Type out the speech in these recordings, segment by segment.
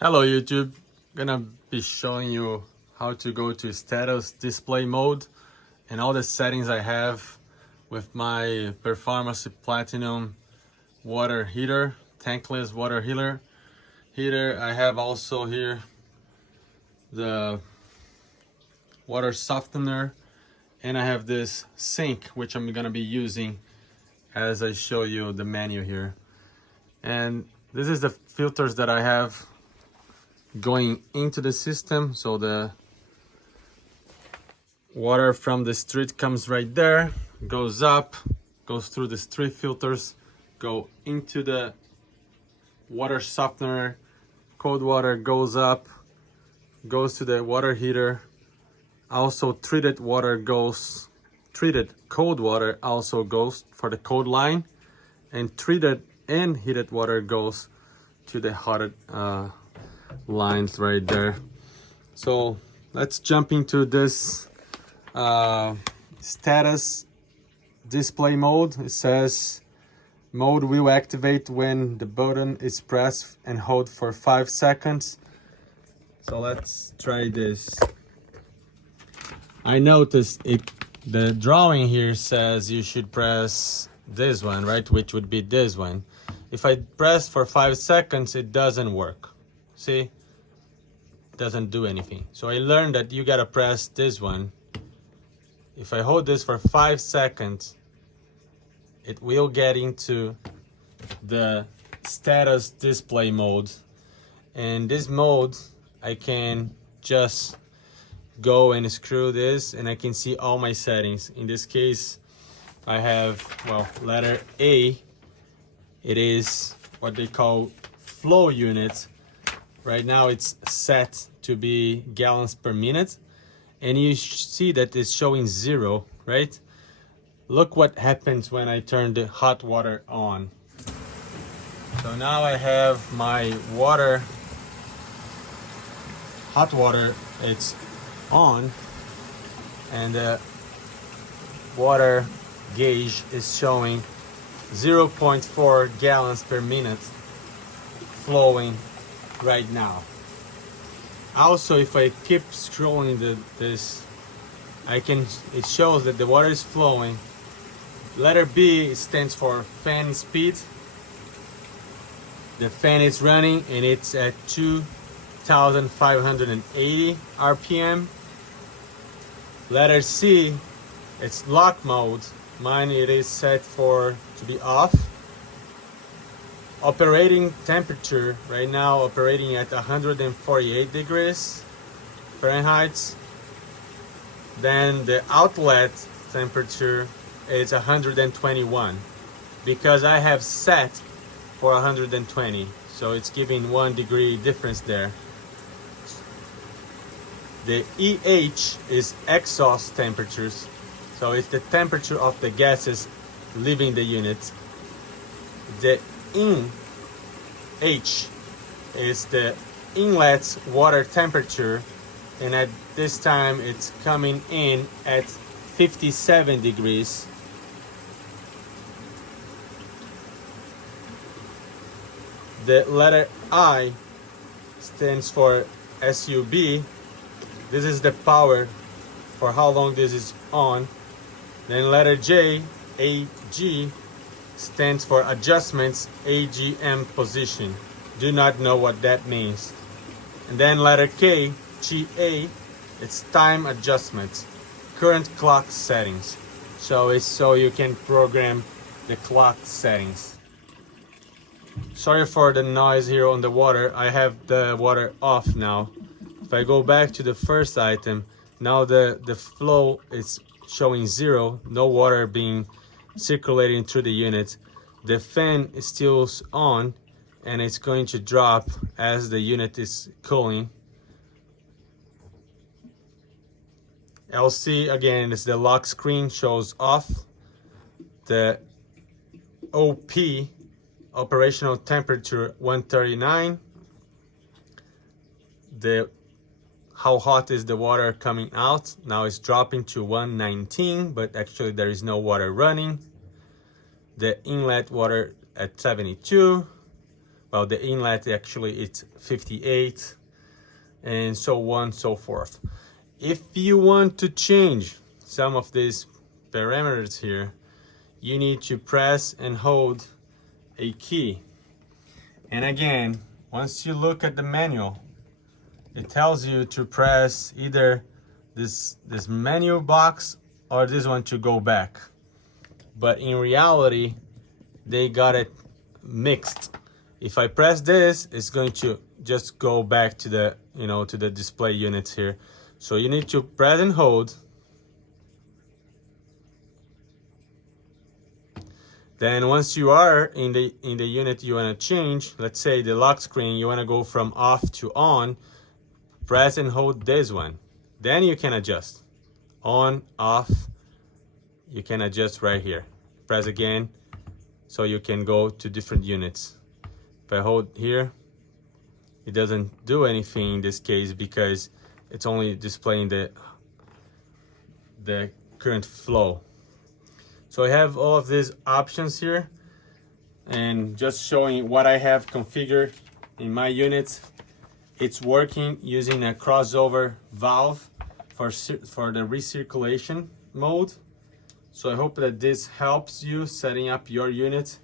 Hello YouTube, gonna be showing you how to go to status display mode and all the settings I have with my Performance Platinum water heater, tankless water heater. I have also here the water softener, and I have this sink which I'm gonna be using as I show you the menu here. And this is the filters that I have going into the system. So the water from the street comes right there, goes up, goes through the street filters, go into the water softener, cold water goes up, goes to the water heater. Also treated cold water also goes for the cold line, and treated and heated water goes to the hot lines right there. So let's jump into this status display mode. It says mode will activate when the button is pressed and hold for 5 seconds. So let's try this. I noticed the drawing here says you should press this one, right? Which would be this one. If I press for 5 seconds, it doesn't work. See? It doesn't do anything. So I learned that you gotta press this one. If I hold this for 5 seconds, it will get into the status display mode. And this mode, I can just go and screw this and I can see all my settings. In this case, I have, well, letter A. It is what they call flow units. Right now it's set to be gallons per minute, and you see that it's showing 0, right? Look what happens when I turn the hot water on. So now I have my hot water, it's on, and the water gauge is showing 0.4 gallons per minute flowing right now. Also, if I keep scrolling this, it shows that the water is flowing. Letter B stands for fan speed. The fan is running and it's at 2,580 RPM. Letter C, it's lock mode. Mine it is set to be off. Operating temperature right now operating at 148 degrees Fahrenheit. Then the outlet temperature is 121 because I have set for 120, so it's giving 1 degree difference there. The EH is exhaust temperatures, so it's the temperature of the gases leaving the unit. The INH is the inlet water temperature, and at this time it's coming in at 57 degrees. The letter I stands for SUB. This is the power for how long this is on. Then letter J, AG, stands for adjustments, AGM position. Do not know what that means. And then letter K, GA, it's time adjustments, current clock settings. So it's so you can program the clock settings. Sorry for the noise here on the water. I have the water off now. If I go back to the first item, now the flow is showing 0, no water being circulating through the unit. The fan is still on and it's going to drop as the unit is cooling. LC again is the lock screen, shows off. The OP, operational temperature 139. How hot is the water coming out? Now it's dropping to 119, but actually there is no water running. The inlet water at 72. Well, the inlet actually it's 58, and so on and so forth. If you want to change some of these parameters here, you need to press and hold a key. And again, once you look at the manual, it tells you to press either this menu box or this one to go back. But in reality, they got it mixed. If I press this, it's going to just go back to the, to the display units here. So you need to press and hold. Then once you are in the unit you want to change, let's say the lock screen, you want to go from off to on, press and hold this one. Then you can adjust. On, off, you can adjust right here. Press again, so you can go to different units. If I hold here, it doesn't do anything in this case because it's only displaying the current flow. So I have all of these options here, and just showing what I have configured in my units. It's working using a crossover valve for the recirculation mode. So I hope that this helps you setting up your unit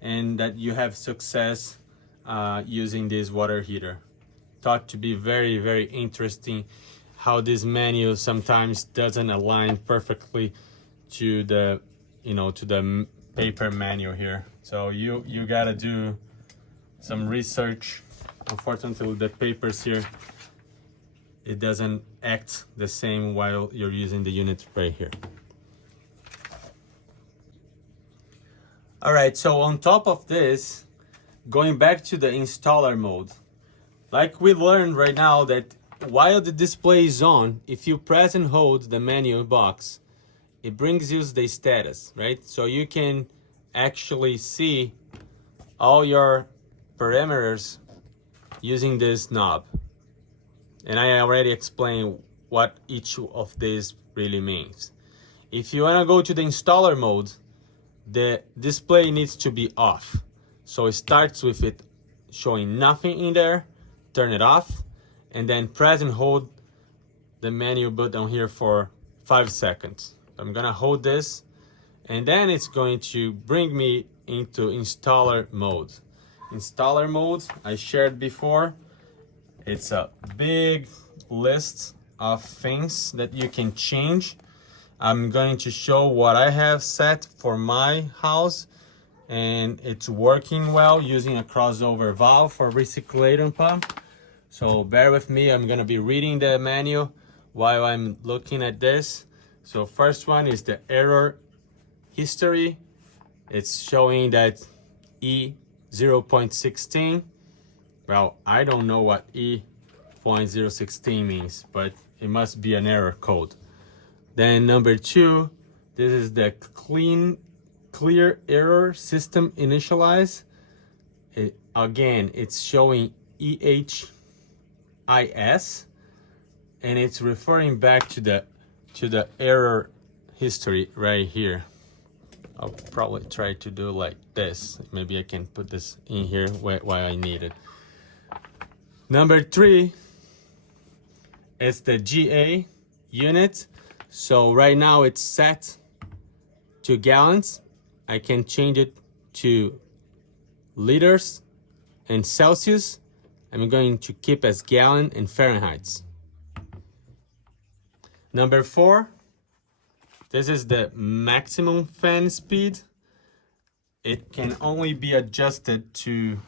and that you have success using this water heater. Thought to be very, very interesting how this menu sometimes doesn't align perfectly to the to the paper manual here. So you gotta do some research. Unfortunately, the papers here, it doesn't act the same while you're using the unit right here. All right, so on top of this, going back to the installer mode, like we learned right now that while the display is on, if you press and hold the menu box, it brings you the status, right? So you can actually see all your parameters using this knob. And I already explained what each of these really means. If you wanna go to the installer mode, the display needs to be off. So it starts with it showing nothing in there, turn it off, and then press and hold the menu button here for 5 seconds. I'm gonna hold this, and then it's going to bring me into installer mode. Installer mode, I shared before, it's a big list of things that you can change. I'm going to show what I have set for my house, and it's working well using a crossover valve for recirculating pump. So bear with me, I'm gonna be reading the manual while I'm looking at this. So first one is the error history. It's showing that E0.16. Well, I don't know what E.016 means, but it must be an error code. Then number 2, this is the clear error system initialize. Again, it's showing EHIS, and it's referring back to the error history right here. I'll probably try to do like this. Maybe I can put this in here while I need it. Number 3 is the GA unit. So right now it's set to gallons. I can change it to liters and Celsius. I'm going to keep as gallon and Fahrenheit. Number 4, this is the maximum fan speed. It can only be adjusted to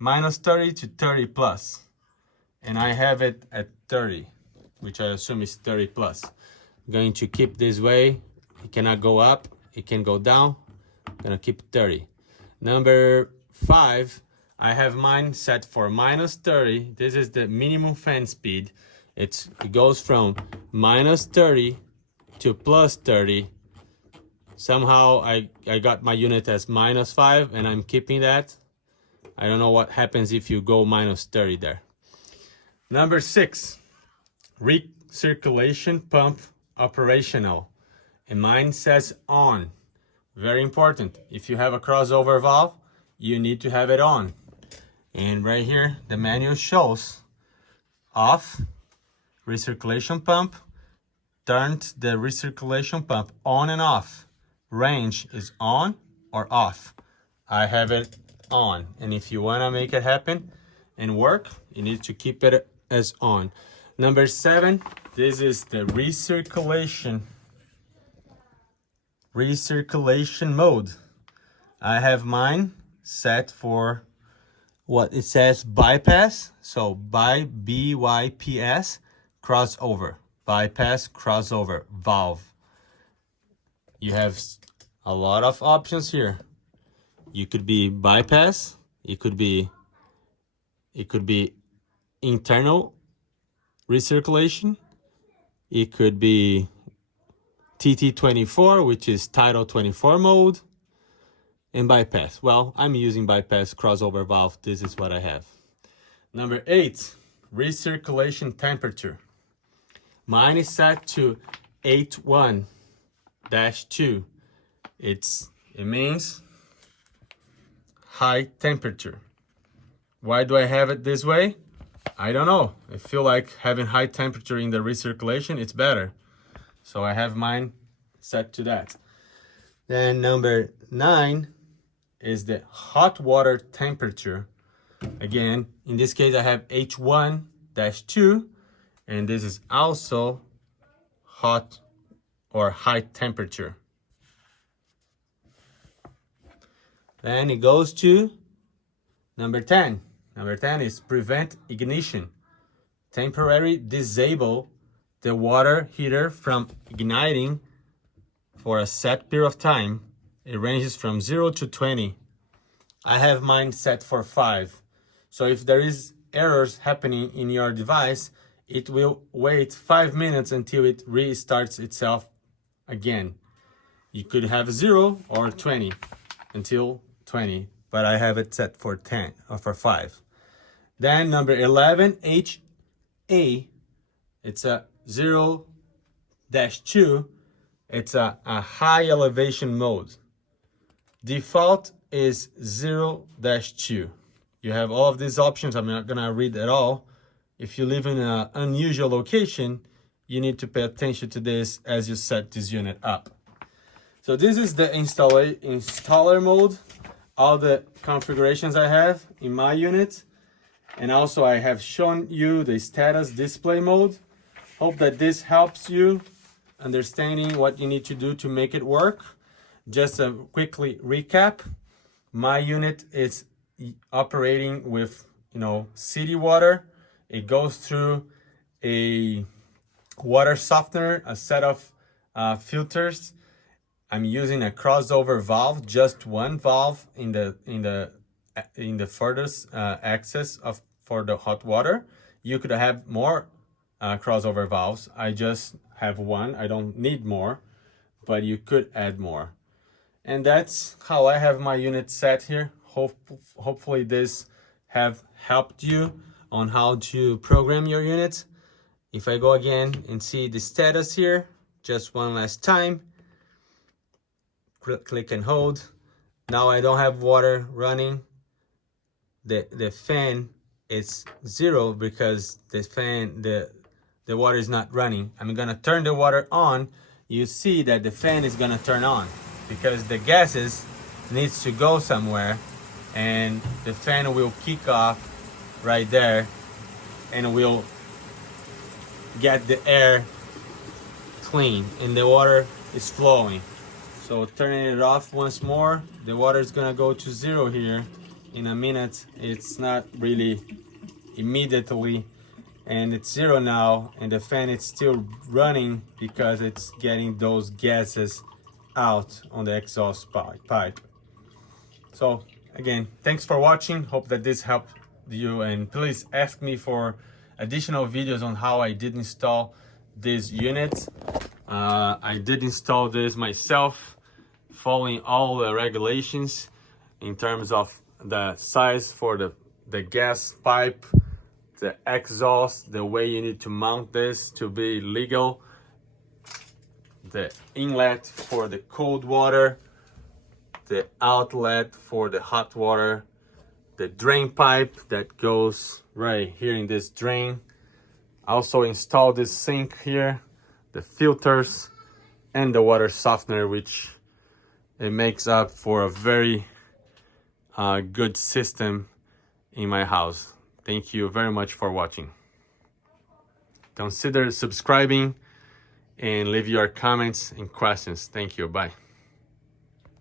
-30 to 30 plus. And I have it at 30, which I assume is 30 plus. I'm going to keep this way. It cannot go up, it can go down. I'm gonna keep 30. Number 5, I have mine set for -30. This is the minimum fan speed. It goes from -30 to +30. Somehow I got my unit as -5 and I'm keeping that. I don't know what happens if you go -30 there. Number 6, recirculation pump operational. And mine says on. Very important. If you have a crossover valve, you need to have it on. And right here, the manual shows off, recirculation pump, turned the recirculation pump on and off. Range is on or off. I have it on. And if you wanna make it happen and work, you need to keep it as on. Number 7, this is the recirculation mode. I have mine set for what it says bypass. So BYPS crossover. Bypass crossover valve. You have a lot of options here. You could be bypass, it could be internal recirculation, it could be TT24, which is tidal 24 mode, and bypass. Well, I'm using bypass crossover valve. This is what I have. Number 8, recirculation temperature. Mine is set to 81-2. It means high temperature. Why do I have it this way? I don't know. I feel like having high temperature in the recirculation, it's better. So I have mine set to that. Then number 9 is the hot water temperature. Again, in this case, I have H1-2, and this is also hot or high temperature. Then it goes to number 10. Number 10 is prevent ignition. Temporary disable the water heater from igniting for a set period of time. It ranges from 0 to 20. I have mine set for 5. So if there is errors happening in your device, it will wait 5 minutes until it restarts itself again. You could have 0 or 20 until 20, but I have it set for 10 or for 5. Then number 11, HA, it's a 0-2. It's a high elevation mode. Default is 0-2. You have all of these options. I'm not gonna read it all. If you live in an unusual location, you need to pay attention to this as you set this unit up. So this is the installer mode, all the configurations I have in my unit. And also I have shown you the status display mode. Hope that this helps you understanding what you need to do to make it work. Just a quickly recap. My unit is operating with, city water. It goes through a water softener, a set of filters. I'm using a crossover valve, just one valve in the furthest access for the hot water. You could have more crossover valves. I just have one. I don't need more, but you could add more. And that's how I have my unit set here. Hopefully this have helped you on how to program your unit. If I go again and see the status here, just one last time, click and hold. Now I don't have water running. The fan is 0 because the water is not running. I'm gonna turn the water on. You see that the fan is gonna turn on because the gases needs to go somewhere, and the fan will kick off right there and will get the air clean and the water is flowing. So turning it off once more, the water is gonna go to 0 here in a minute. It's not really immediately, and it's 0 now, and the fan is still running because it's getting those gases out on the exhaust pipe. So again, thanks for watching. Hope that this helped you, and please ask me for additional videos on how I did install this unit. I did install this myself, following all the regulations in terms of the size for the gas pipe, the exhaust, the way you need to mount this to be legal, the inlet for the cold water, the outlet for the hot water, the drain pipe that goes right here in this drain. Also installed this sink here, the filters, and the water softener, which it makes up for a very good system in my house. Thank you very much for watching. Consider subscribing and leave your comments and questions. Thank you. Bye.